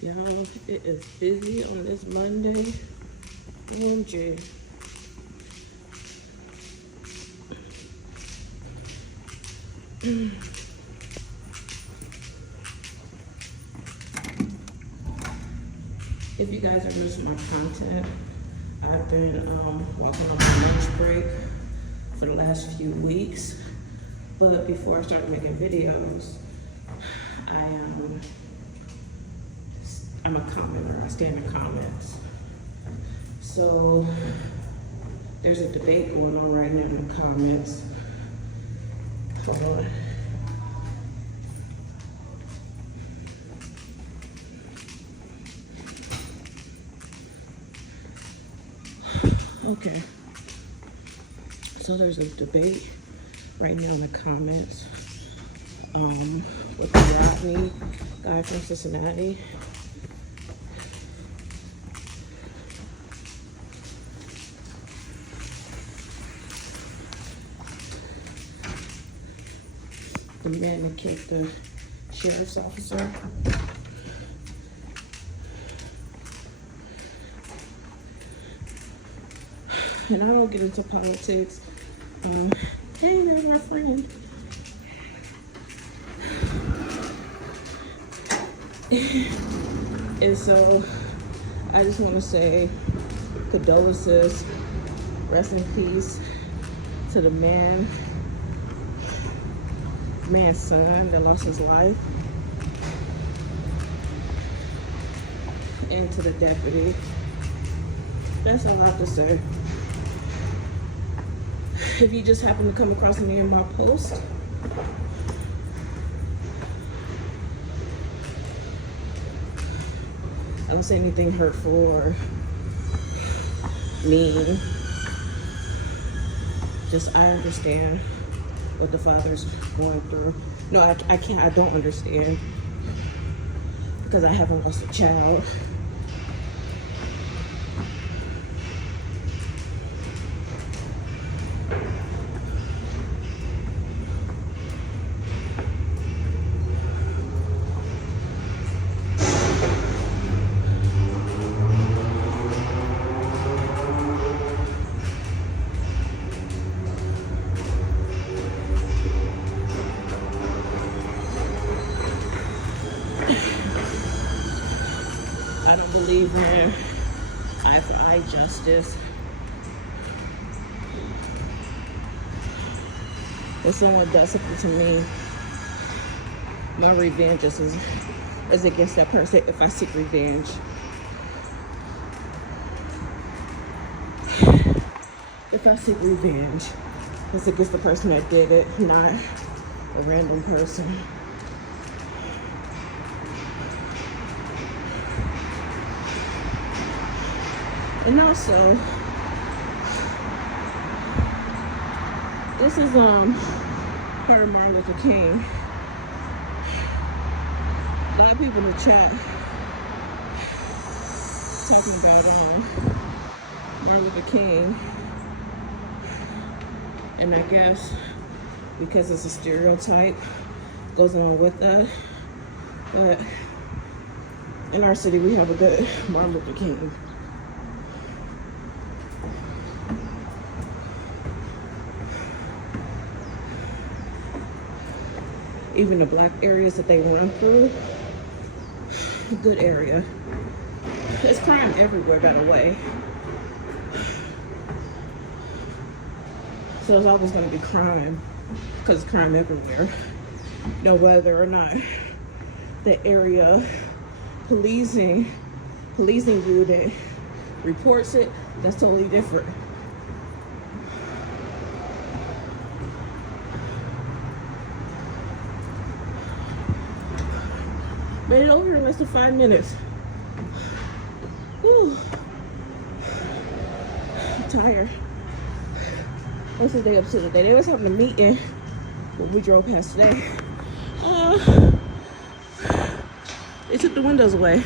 Y'all, it is busy on this Monday. OMG. If you guys are missing my content, I've been walking on my lunch break for the last few weeks. But before I started making videos, I'm a commenter. I stay in the comments. So there's a debate going on right now in the comments. Hold on. Okay. So there's a debate right now in the comments with the Rodney guy from Cincinnati. The man that killed the sheriff's officer. And I don't get into politics. Hey, there's my friend. And so I just want to say condolences, rest in peace to the man's son that lost his life, and to the deputy. That's all I have to say. If you just happen to come across any of my posts, I don't say anything hurtful or mean. Just I understand what the father's going through. No, I can't. I don't understand because I haven't lost a child. I don't believe in eye for eye justice. If someone does something to me, my revenge is against that person if I seek revenge. If I seek revenge, it's against the person that did it, not a random person. And also, this is part of Martin Luther King. A lot of people in the chat talking about Martin Luther King, and I guess because it's a stereotype goes on with that. But in our city, we have a good Martin Luther King. Even the black areas that they run through, a good area. There's crime everywhere, by the way. So there's always going to be crime, because it's crime everywhere. You know, whether or not the area policing unit reports it, that's totally different. Made it over in less than 5 minutes. Whew. I'm tired. What's the day up to today? They was having a meeting when we drove past today. They took the windows away.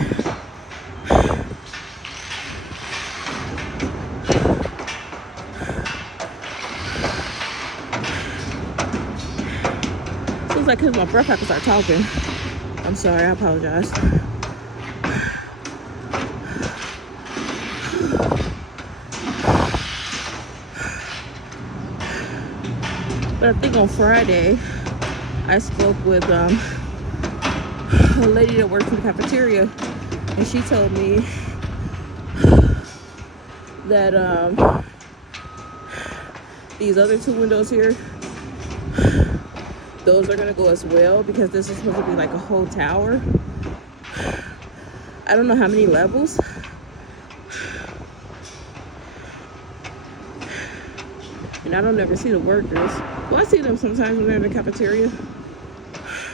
Seems like because my breath I can start talking. I'm sorry, I apologize. But I think on Friday, I spoke with a lady that works in the cafeteria, and she told me that these other 2 windows here, those are gonna go as well, because this is supposed to be like a whole tower. I don't know how many levels. And I don't ever see the workers. Well, I see them sometimes when they're in the cafeteria,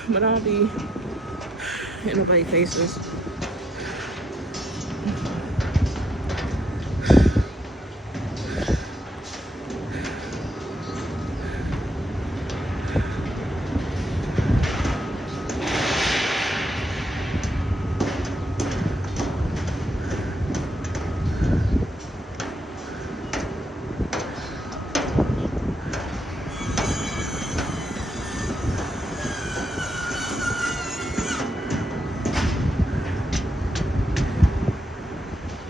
but I don't be in nobody's faces.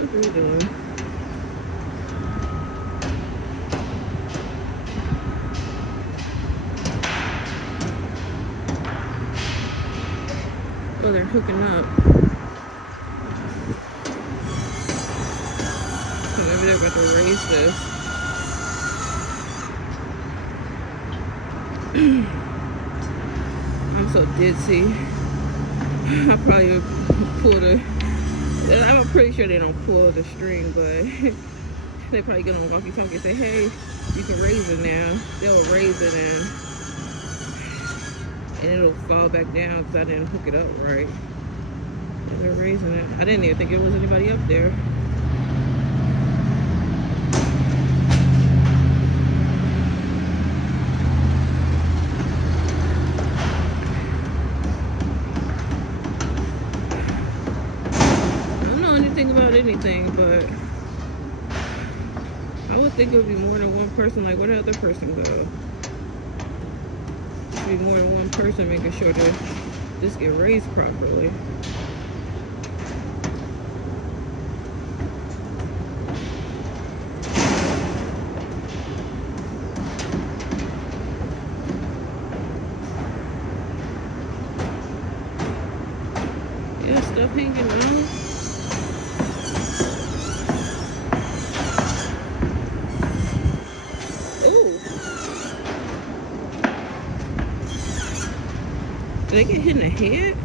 What are you doing? Oh, they're hooking up. So maybe they're about to raise this. I'm so ditzy. I probably would pull the... I'm pretty sure they don't pull the string, but they probably get on walkie-talkie and say, hey, you can raise it now. They'll raise it and it'll fall back down because I didn't hook it up right. But they're raising it. I didn't even think there was anybody up there. About anything, but I would think it would be more than one person. Like, where the other person go? It should be more than one person making sure that this get raised properly. Yeah, stuff hanging out. Did they get hit in the head?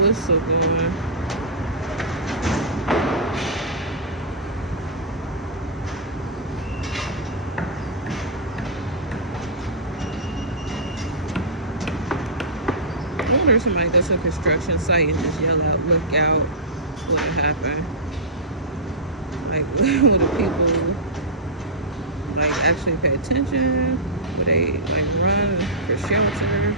Whistle going. I wonder if somebody goes to a construction site and just yell out, look out, what happened. Like, would the people like actually pay attention? Would they like run for shelter?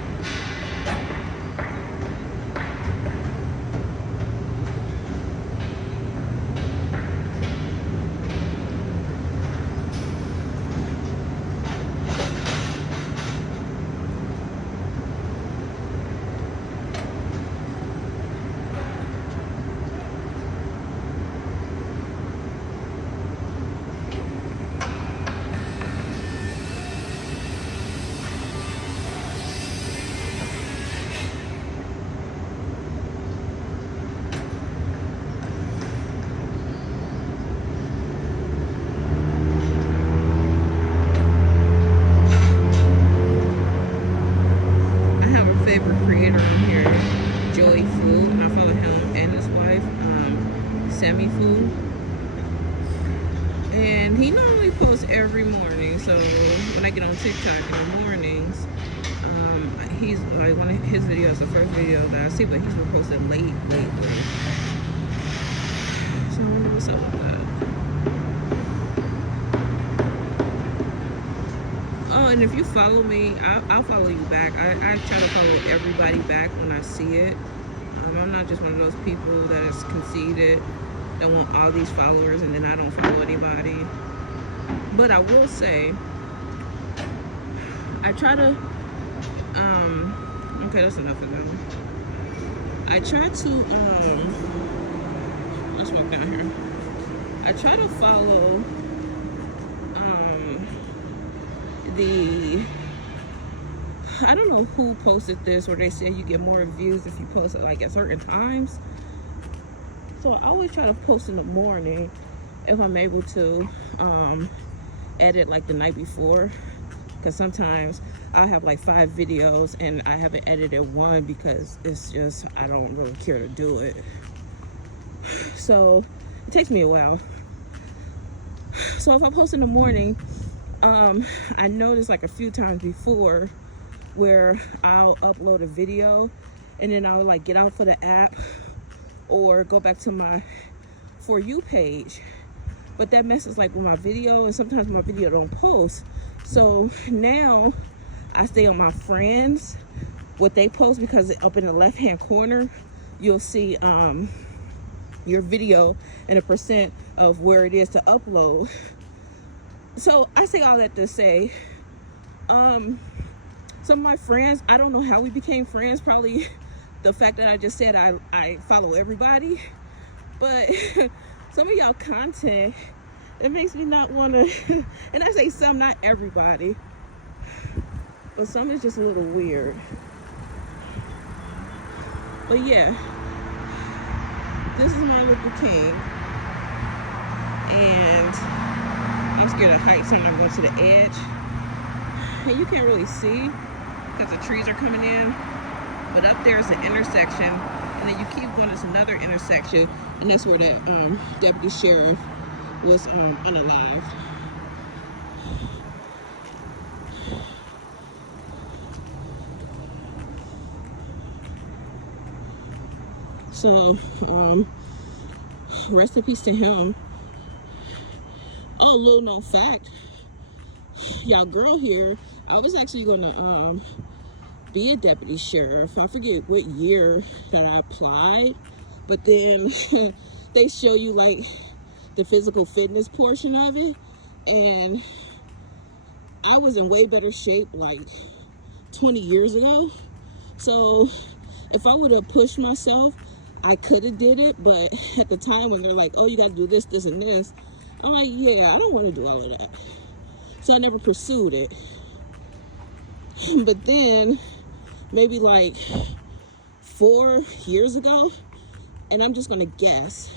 Favorite creator on here, Joey Fu, and I follow him and his wife, Sammy Fu. And he normally posts every morning, so when I get on TikTok in the mornings, He's like one of his videos, the first video that I see, but he's been posting late. So I wonder what's up with that. Oh, and if you follow me, I'll follow you back. I try to follow everybody back when I see it. I'm not just one of those people that is conceited, that want all these followers and then I don't follow anybody. But I will say, I try to, okay, that's enough of them. I try to, let's walk down here. I try to follow, I don't know who posted this, where they say you get more views if you post it like at certain times. So I always try to post in the morning if I'm able to edit like the night before, because sometimes I have like 5 videos and I haven't edited one because it's just, I don't really care to do it. So it takes me a while. So if I post in the morning, I noticed like a few times before where I'll upload a video and then I'll like get out for the app or go back to my For You page, but that messes like with my video, and sometimes my video don't post. So now I stay on my friends, what they post, because up in the left hand corner you'll see your video and a percent of where it is to upload. So I say all that to say, some of my friends, I don't know how we became friends, probably the fact that I just said I follow everybody, but some of y'all content, it makes me not want to, and I say some, not everybody, but some is just a little weird. But yeah, this is Martin Luther King, and I'm scared of heights, so I'm not going to the edge. And you can't really see because the trees are coming in. But up there is an intersection, and then you keep going, there's another intersection, and that's where the deputy sheriff was unalived. So, rest in peace to him. Oh, little known fact, y'all girl here, I was actually gonna be a deputy sheriff. I forget what year that I applied, but then they show you like the physical fitness portion of it, and I was in way better shape like 20 years ago. So if I would have pushed myself, I could have did it. But at the time when they're like, oh, you got to do this, this, and this, I'm like, yeah, I don't want to do all of that. So I never pursued it. But then maybe like 4 years ago, and I'm just gonna guess,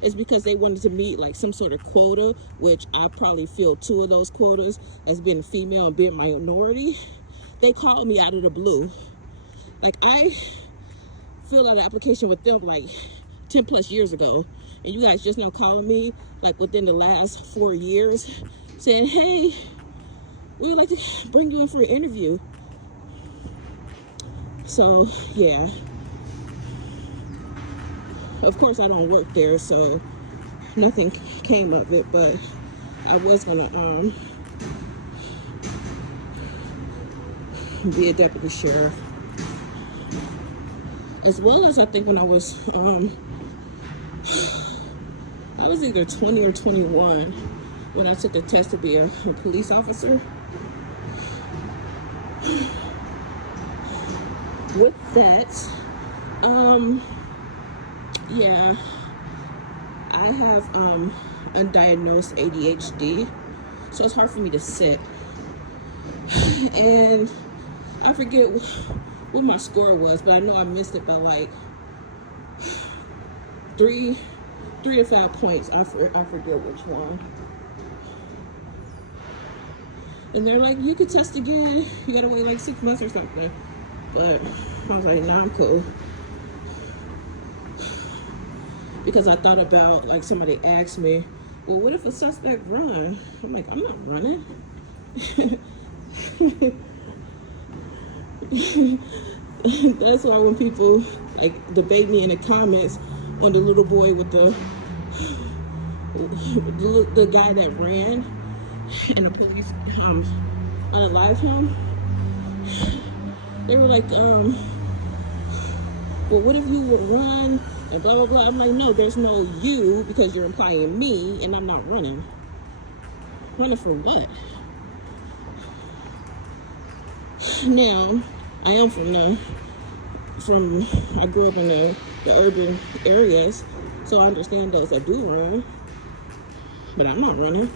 it's because they wanted to meet like some sort of quota, which I probably feel 2 of those quotas as being a female and being a minority. They called me out of the blue. Like, I filled out an application with them like 10 plus years ago, and you guys just now calling me like within the last 4 years saying, hey, we would like to bring you in for an interview. So yeah, of course I don't work there, so nothing came of it, but I was gonna be a deputy sheriff, as well as I think when I was either 20 or 21 when I took the test to be a police officer. With that, yeah, I have undiagnosed ADHD, so it's hard for me to sit. And I forget what my score was, but I know I missed it by like 3 to 5 points. I forget which one. And they're like, you could test again. You gotta wait like 6 months or something. But I was like, nah, I'm cool. Because I thought about, like, somebody asked me, well, what if a suspect run? I'm like, I'm not running. That's why when people like debate me in the comments on the little boy with the guy that ran and the police unalived him, they were like, well, what if you would run and blah blah blah. I'm like, no, there's no you, because you're implying me, and I'm not running. Running for what? Now, I am I grew up in the urban areas, so I understand those that do run, but I'm not running.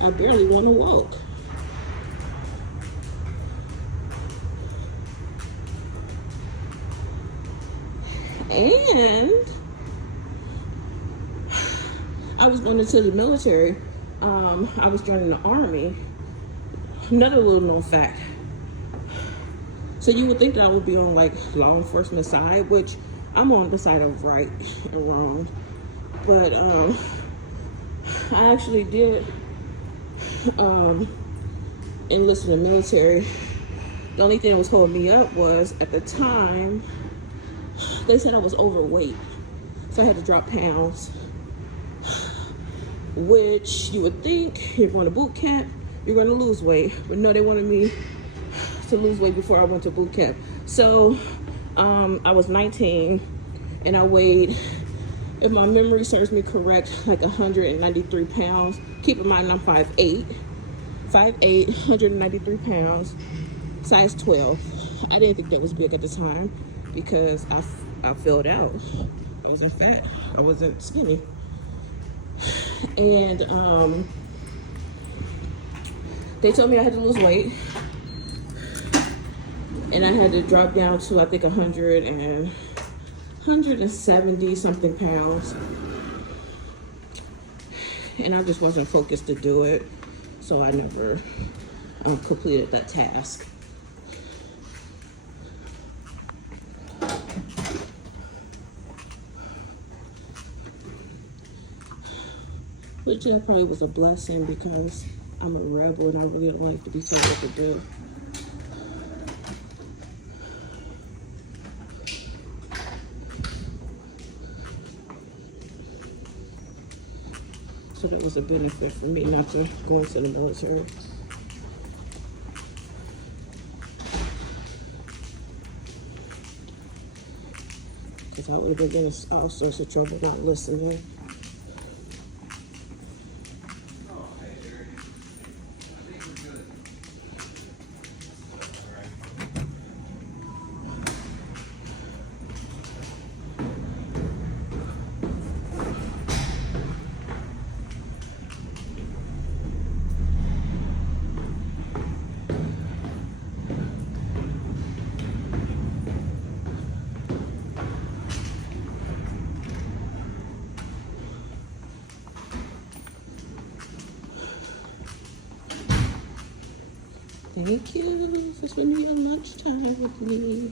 I barely want to walk. And I was going into the military. I was joining the Army. Another little known fact. So you would think that I would be on like law enforcement side, which I'm on the side of right and wrong. But I actually did enlist in the military. The only thing that was holding me up was, at the time, they said I was overweight, so I had to drop pounds, which you would think you're going to boot camp, you're going to lose weight. But no, they wanted me to lose weight before I went to boot camp. So I was 19 and I weighed, if my memory serves me correct, like 193 pounds. Keep in mind I'm 5'8", 193 pounds, size 12. I didn't think that was big at the time because I filled out. I wasn't fat. I wasn't skinny. And they told me I had to lose weight, and I had to drop down to, I think, 170 something pounds. And I just wasn't focused to do it, so I never completed that task. Which probably was a blessing, because I'm a rebel and I really don't like to be told what to do. So that was a benefit for me not to go into the military. Because I would have been in all sorts of trouble not listening. Thank you for spending your lunchtime with me.